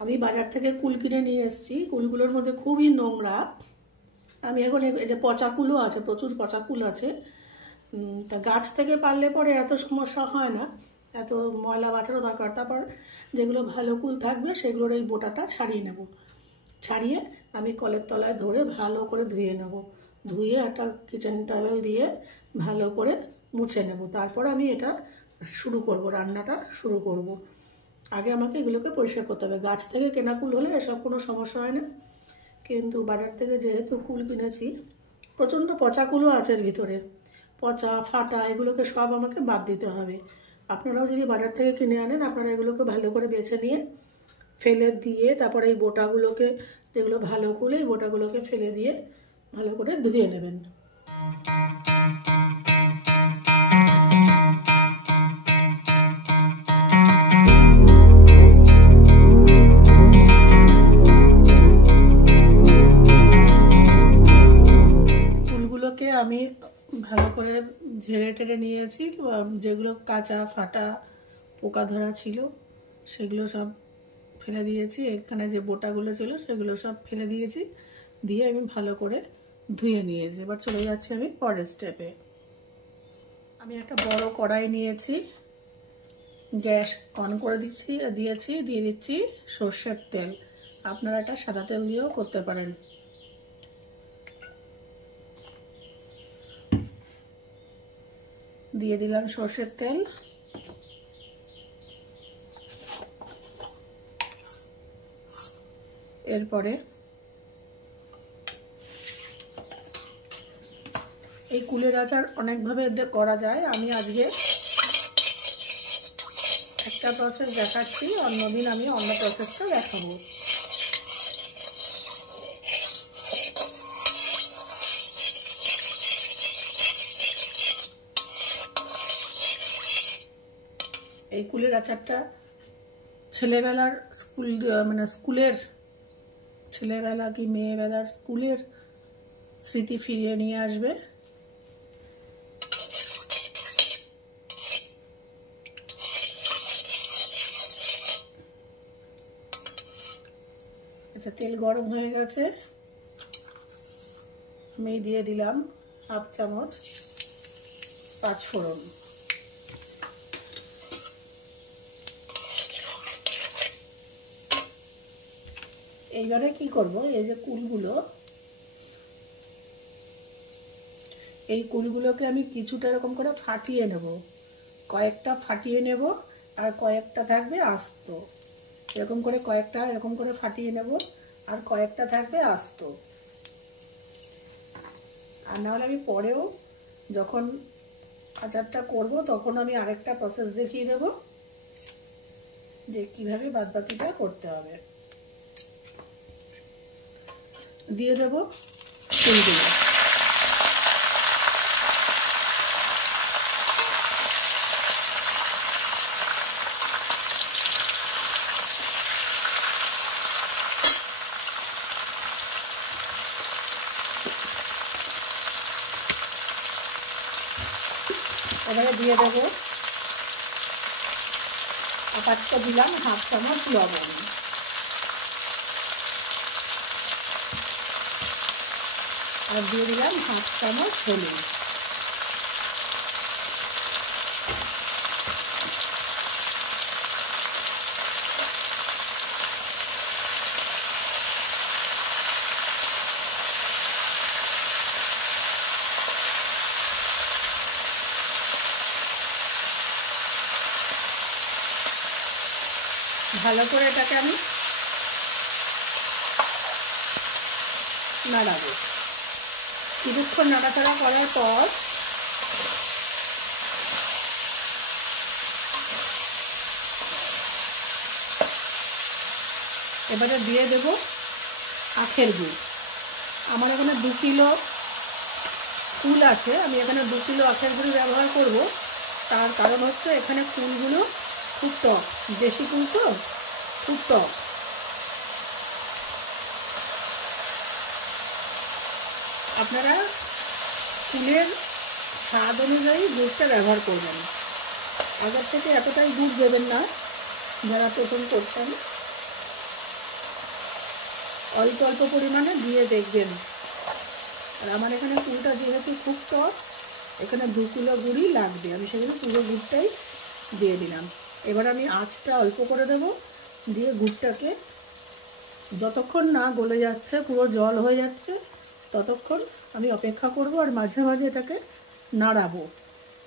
আমি বাজার থেকে কুল কিনে নিয়ে এসেছি। কুলগুলোর মধ্যে খুবই নোংরা। আমি এখন এই যে পচা কুলও আছে, প্রচুর পচা কুল আছে। তা গাছ থেকে পারলে পরে এত সমস্যা হয় না, এত ময়লা বাঁচানো দরকার। তারপর যেগুলো ভালো কুল থাকবে সেগুলোর এই বোটাটা ছাড়িয়ে নেব। ছাড়িয়ে আমি কলের তলায় ধরে ভালো করে ধুয়ে নেব। ধুয়ে একটা কিচেন টাওয়েল দিয়ে ভালো করে মুছে নেব। তারপর আমি এটা শুরু করব, রান্নাটা শুরু করব। আগে আমাকে এগুলোকে পরিষ্কার করতে হবে। গাছ থেকে কেনা কুল হলে এসব কোনো সমস্যা হয় না, কিন্তু বাজার থেকে যেহেতু কুল কিনেছি, প্রচণ্ড পচা কুলও আছে এর ভিতরে, পচা ফাটা, এগুলোকে সব আমাকে বাদ দিতে হবে। আপনারাও যদি বাজার থেকে কিনে আনেন, আপনারা এগুলোকে ভালো করে বেছে নিয়ে ফেলে দিয়ে, তারপরে এই বোটাগুলোকে, যেগুলো ভালো কুল, এই বোটাগুলোকে ফেলে দিয়ে ভালো করে ধুয়ে নেবেন। কুলগুলোকে আমি ভালো করে ঝেড়ে টেড়ে নিয়েছি। যেগুলো কাঁচা ফাটা পোকা ধরা ছিল সেগুলো সব ফেলে দিয়েছি। এখানে যে বোটাগুলো ছিল সেগুলো সব ফেলে দিয়েছি, দিয়ে আমি ভালো করে ধুয়ে নিয়েছি। এবার চলে যাচ্ছি আমি পরের স্টেপে। আমি একটা বড় কড়াই নিয়েছি, গ্যাস অন করে দিয়ে দিচ্ছি সর্ষের তেল। আপনারা এটা সাদা তেল দিয়েও করতে পারেন। দিয়ে দিলাম সর্ষের তেল। এরপরে এই কুলের আচার অনেকভাবে করা যায়। আমি আজকে একটা প্রসেস দেখাচ্ছি, অন্যদিন আমি অন্য প্রসেসটা দেখাবো। এই কুলের আচারটা ছেলেবেলার স্কুলের ছেলেবেলা কি মেয়েবেলার স্কুলের স্মৃতি ফিরিয়ে নিয়ে আসবে। আচ্ছা, তেল গরম হয়ে গেছে। আমি দিয়ে দিলাম হাফ চামচ পাঁচফোড়ন। এইবারে কি করব, এই যে কুলগুলো, এই কুলগুলোকে আমি কিছুটা এরকম করে ফাটিয়ে নেব। কয়েকটা ফাটিয়ে নেব আর কয়েকটা থাকবে আস্ত। এরকম করে কয়েকটা এরকম করে ফাটিয়ে নেব আর কয়েকটা থাকবে আস্ত। আর নাহলে আমি পরেও যখন আচারটা করব তখন আমি আরেকটা প্রসেস দেখিয়ে দেব যে কিভাবে বাদবাকিটা করতে হবে। দিয়ে দেব কুলগুলো। এবারে দিয়ে দেবো, আপাতত দিলাম হাফ চামচ লবণ। আর দিয়ে দিলাম হাফ চামচ হলুদ। ভালো করে এটাকে আমি নাড়াবো। কিছুক্ষণ নাড়াচাড়া করার পর এবারে দিয়ে দেব আখের গুড়। আমার এখানে 2 কিলো কুল আছে, আমি এখানে 2 কিলো আখের গুঁড়ি ব্যবহার করব। তার কারণ হচ্ছে এখানে কুলগুলো খুব টক, দেশি কুল তো খুব টক। আপনারা কুলের স্বাদ অনুযায়ী গুড়টা ব্যবহার করবেন। আগের থেকে এতটাই গুড় দেবেন না যারা প্রথম করছেন। অল্প অল্প পরিমাণে দিয়ে দেখবেন। আর আমার এখানে কুলটা যেহেতু খুব টক, এখানে 2 কিলো গুড়ই লাগবে, আমি সেখানে পুরো গুড়টাই দিয়ে দিলাম। এবার আমি আঁচটা অল্প করে দেব, দিয়ে গুড়টাকে যতক্ষণ না গলে যাচ্ছে, পুরো জল হয়ে যাচ্ছে, ততক্ষণ আমি অপেক্ষা করব। আর মাঝে মাঝে এটাকে নাড়াবো,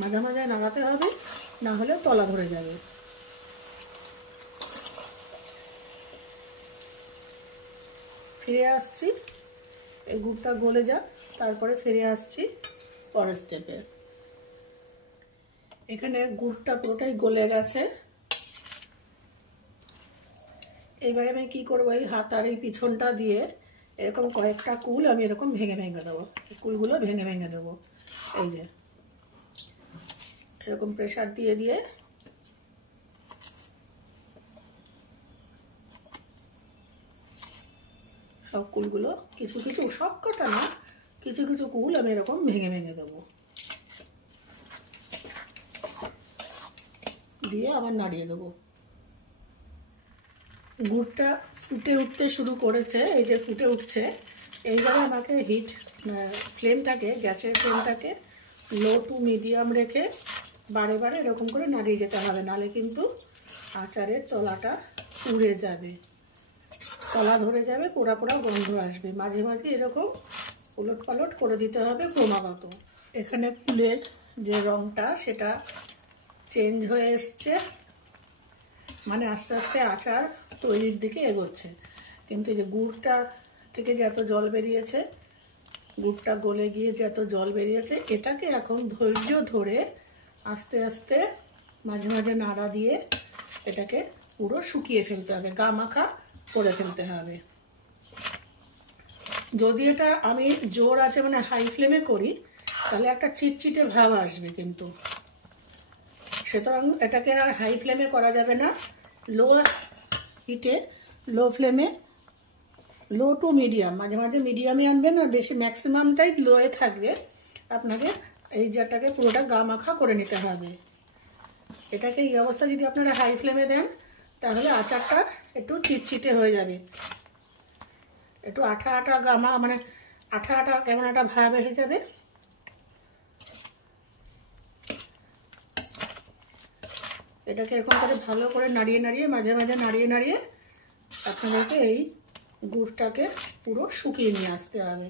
মাঝে মাঝে নাড়াতে হবে, না হলে তলা ধরে যাবে। ফিরে আসছি, এই গুড়টা গলে যাক, তারপরে ফিরে আসছি পরের স্টেপে। এখানে গুড়টা পুরোটাই গলে গেছে। এবারে আমি কি করবো, এই হাতার এই পিছনটা দিয়ে এরকম কয়েকটা কুল আমি এরকম ভেঙে ভেঙে দেবো। কুলগুলো ভেঙে ভেঙে দেবো, এই যে এরকম প্রেসার দিয়ে দিয়ে সব কুলগুলো, কিছু কিছু, সব কটা না, কিছু কিছু কুল আমি এরকম ভেঙে ভেঙে দেবো, দিয়ে আবার নাড়িয়ে দেবো। গুড়টা ফুটে উঠতে শুরু করেছে, এই যে ফুটে উঠছে। এইবারে আমাকে ফ্লেমটাকে, গ্যাসের ফ্লেমটাকে লো টু মিডিয়াম রেখে বারে বারে এরকম করে নাড়িয়ে যেতে হবে, নাহলে কিন্তু আচারের তলাটা পুড়ে যাবে, তলা ধরে যাবে, পোড়া পোড়া গন্ধ আসবে। মাঝে মাঝে এরকম উলট পালট করে দিতে হবে ক্রমাগত। এখানে কুলের যে রঙটা সেটা চেঞ্জ হয়ে এসছে, মানে আস্তে আস্তে আচার তৈরির দিকে এগোচ্ছে। কিন্তু এই যে গুড়টা থেকে যে এত জল বেরিয়েছে, গুড়টা গলে গিয়ে যে এত জল বেরিয়েছে, এটাকে এখন ধৈর্য ধরে আস্তে আস্তে মাঝে মাঝে নাড়া দিয়ে এটাকে পুরো শুকিয়ে ফেলতে হবে, গা মাখা করে ফেলতে হবে। যদি এটা আমি জোর আছে মানে হাই ফ্লেমে করি, তাহলে একটা চিটচিটে ভাব আসবে, কিন্তু সুতরাং এটাকে আর হাই ফ্লেমে করা যাবে না। লো হিটে, লো ফ্লেমে, লো টু মিডিয়াম, মাঝে মাঝে মিডিয়ামে আনবেন, আর বেশি ম্যাক্সিমামটাই লোয়ে থাকবে। আপনাকে এই জারটাকে পুরোটা গা মাখা করে নিতে হবে। এটাকে এই অবস্থা যদি আপনারা হাই ফ্লেমে দেন, তাহলে আচারটা একটু চিটচিটে হয়ে যাবে, একটু আঠা আঠা গামা, মানে আঠা আঠা কেমন একটা ভাব এসে যাবে। এটাকে এরকম করে ভালো করে নাড়িয়ে নাড়িয়ে, মাঝে মাঝে নাড়িয়ে নাড়িয়ে আপনাদেরকে এই গুড়টাকে পুরো শুকিয়ে নিয়ে আসতে হবে।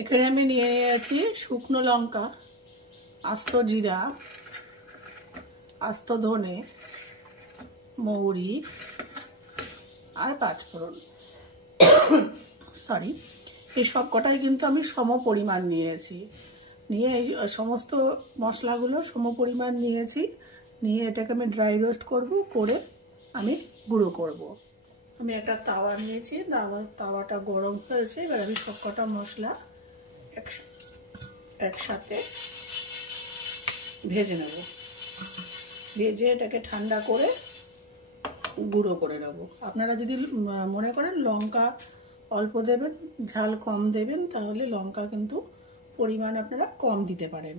এখানে আমি নিয়ে নিয়েছি শুকনো লঙ্কা, আস্ত জিরা, আস্ত ধনে, মৌরি আর পাঁচফোড়ন, সরি, এই সব কটাই কিন্তু আমি সম পরিমাণ নিয়েছি। নিয়ে এই সমস্ত মশলাগুলো সম পরিমাণ নিয়েছি, নিয়ে এটাকে আমি ড্রাই রোস্ট করব, করে আমি গুঁড়ো করব। আমি একটা তাওয়া নিয়েছি, তাওয়াটা গরম হয়েছে। এবার আমি সব কটা মশলা একসাথে ভেজে নেব, ভেজে এটাকে ঠান্ডা করে গুঁড়ো করে নেব। আপনারা যদি মনে করেন লঙ্কা অল্প দেবেন, ঝাল কম দেবেন, তাহলে লঙ্কা কিন্তু পরিমাণ আপনারা কম দিতে পারেন।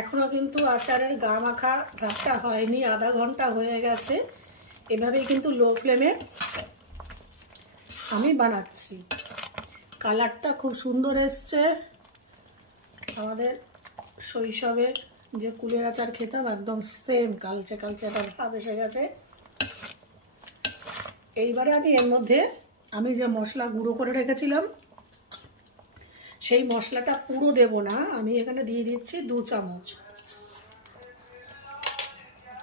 এখনো কিন্তু আচারের গা মাখা ভাতটা হয়নি, আধা ঘন্টা হয়ে গেছে। এভাবেই কিন্তু লো ফ্লেমে আমি বানাচ্ছি। কালারটা খুব সুন্দর এসছে। আমাদের শৈশবে যে কুলের আচার খেতাম, একদম সেম কালচে কালচে একটা ভাব এসে গেছে। এইবারে আমি এর মধ্যে আমি যে মশলা গুঁড়ো করে রেখেছিলাম, সেই মশলাটা পুরো দেব না, আমি এখানে দিয়ে দিচ্ছি 2 চামচ।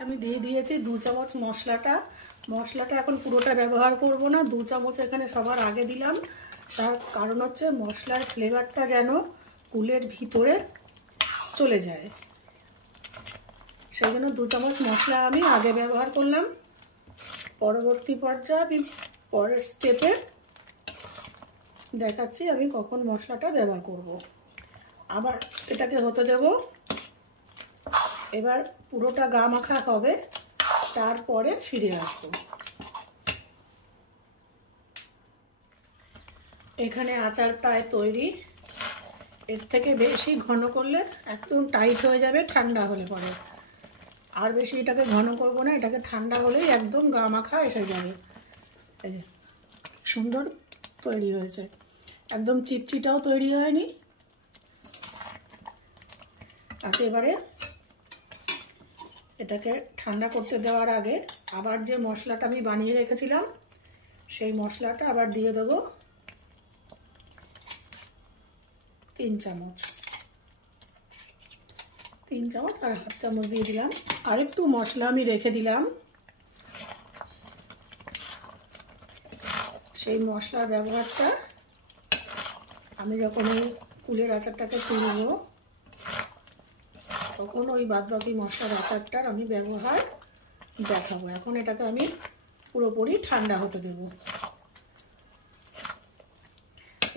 আমি দিয়ে দিয়েছি 2 চামচ মশলাটা এখন পুরোটা ব্যবহার করব না, 2 চামচ এখানে সবার আগে দিলাম। তার কারণ হচ্ছে মশলার ফ্লেভারটা যেন কুলের ভিতরে চলে যায়, সেই জন্য 2 চামচ মশলা আমি আগে ব্যবহার করলাম। পরবর্তী পর্যায়ে আমি পরের স্টেপে দেখাচ্ছি আমি কখন মশলাটা ব্যবহার করব। আবার এটাকে হতে দেব। এবার পুরোটা গা মাখা হবে, তারপরে ফিরে আসবো। এখানে আচার প্রায় তৈরি। এর থেকে বেশি ঘন করলে একদম টাইট হয়ে যাবে ঠান্ডা হলে পরে। আর বেশি এটাকে ঘন করবো না, এটাকে ঠান্ডা হলেই একদম গা মাখা এসে যাবে। এই যে সুন্দর তৈরি হয়েছে, একদম চিটচিটাও তৈরি হয়নি। তাতে এবারে এটাকে ঠান্ডা করতে দেওয়ার আগে আবার যে মশলাটা আমি বানিয়ে রেখেছিলাম সেই মশলাটা আবার দিয়ে দেবো 3 চামচ। 3 চামচ আর হাফ চামচ দিয়ে দিলাম। আর একটু মশলা আমি রেখে দিলাম, সেই মশলার ব্যবহারটা আমি যখন এই কুলের আচারটাকে তুলব তখন ওই বাদবাকি মশলার আচারটার আমি ব্যবহার দেখাবো। এখন এটাকে আমি পুরোপুরি ঠান্ডা হতে দেব।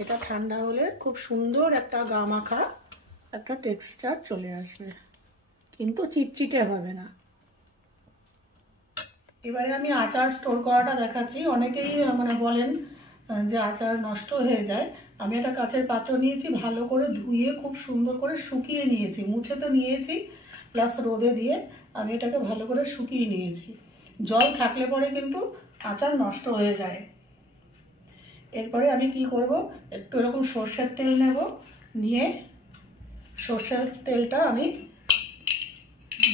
এটা ঠান্ডা হলে খুব সুন্দর একটা গা মাখা একটা টেক্সচার চলে আসবে, কিন্তু চিটচিটে হবে না। এবারে আমি আচার স্টোর করাটা দেখাচ্ছি। অনেকেই বলেন যে আচার নষ্ট হয়ে যায়। আমি একটা কাচের পাত্র নিয়েছি, ভালো করে ধুয়ে খুব সুন্দর করে শুকিয়ে নিয়েছি, মুছে তো নিয়েছি, প্লাস রোদে দিয়ে আমি এটাকে ভালো করে শুকিয়ে নিয়েছি। জল থাকলে পরে কিন্তু আচার নষ্ট হয়ে যায়। এরপরে আমি কি করব, একটু এরকম সর্ষের তেল নেব, নিয়ে সর্ষের তেলটা আমি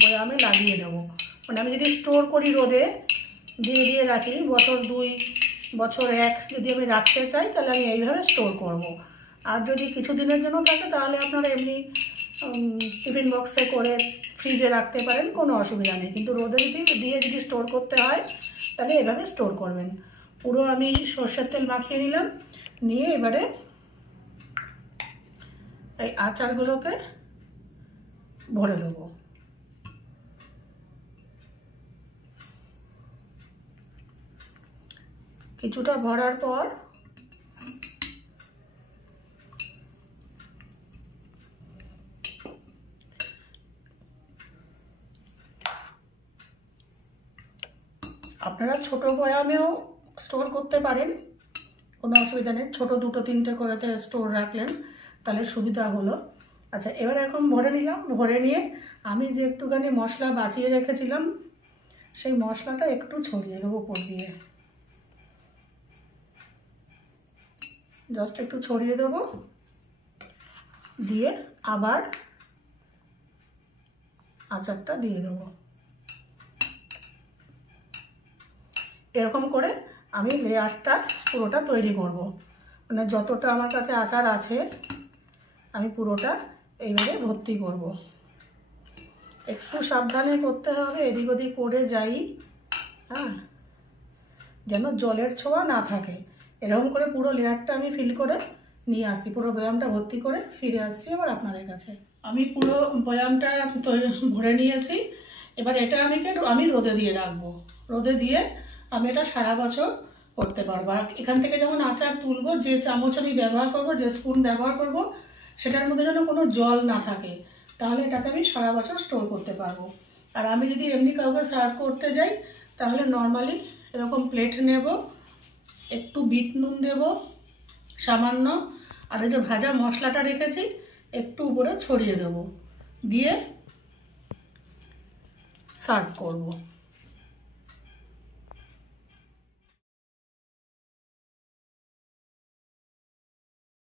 বয়ামে লাগিয়ে দেবো। আমি যদি স্টোর করি রোদে দিয়ে রাখি, বছর 2 বছর 1 যদি আমি রাখতে চাই তাহলে আমি এইভাবে স্টোর করব। আর যদি কিছু দিনের জন্য থাকে তাহলে আপনারা এমনি টিফিন বক্সে করে ফ্রিজে রাখতে পারেন, কোনো অসুবিধা নেই। কিন্তু রোদে দিয়ে যদি স্টোর করতে হয় তাহলে এভাবে স্টোর করবেন। পুরো আমি সর্ষের তেল মাখিয়ে নিলাম, নিয়ে এবারে এই আচারগুলোকে ভরে দেবো। কিছুটা ভরার পর আপনারা ছোট বয়ামেও স্টোর করতে পারেন, কোনো অসুবিধা নেই। ছোট 2-3টে করেতে স্টোর রাখলেন তাহলে সুবিধা হলো। আচ্ছা, এবার এখন ভরে নিলাম। ভরে নিয়ে আমি যে একটুখানি মশলা বাঁচিয়ে রেখেছিলাম সেই মশলাটা একটু ছড়িয়ে দেবো উপর দিয়ে, জাস্ট একটু ছড়িয়ে দেবো, দিয়ে আবার আচারটা দিয়ে দেবো। এরকম করে আমি লেয়ারটা পুরোটা তৈরি করব। যতটা আমার কাছে আচার আছে আমি পুরোটা এইভাবে ভর্তি করব। একটু সাবধানে করতে হবে, এদিক ওদিক পড়ে যাই, হ্যাঁ, যেন জলের ছোঁয়া না থাকে। এরকম করে পুরো লেয়ারটা আমি ফিল করে নিয়ে আসি, পুরো বয়ামটা ভর্তি করে ফিরে আসছি আবার আপনাদের কাছে। আমি পুরো বয়ামটা ভরে নিয়েছি। এবার এটা আমি রোদে দিয়ে রাখবো। রোদে দিয়ে আমি এটা সারা বছর করতে পারবো। আর এখান থেকে যখন আচার তুলবো, যে চামচ আমি ব্যবহার করব, যে স্পুন ব্যবহার করব, সেটার মধ্যে যেন কোনো জল না থাকে, তাহলে এটাকে আমি সারা বছর স্টোর করতে পারবো। আর আমি যদি এমনি কাউকে সার্ভ করতে যাই তাহলে নর্মালি এরকম প্লেট নেব, একটু বিট নুন দেব সামান্য, আর এই যে ভাজা মশলাটা রেখেছি একটু উপরে ছড়িয়ে দেব, দিয়ে সার্ভ করব।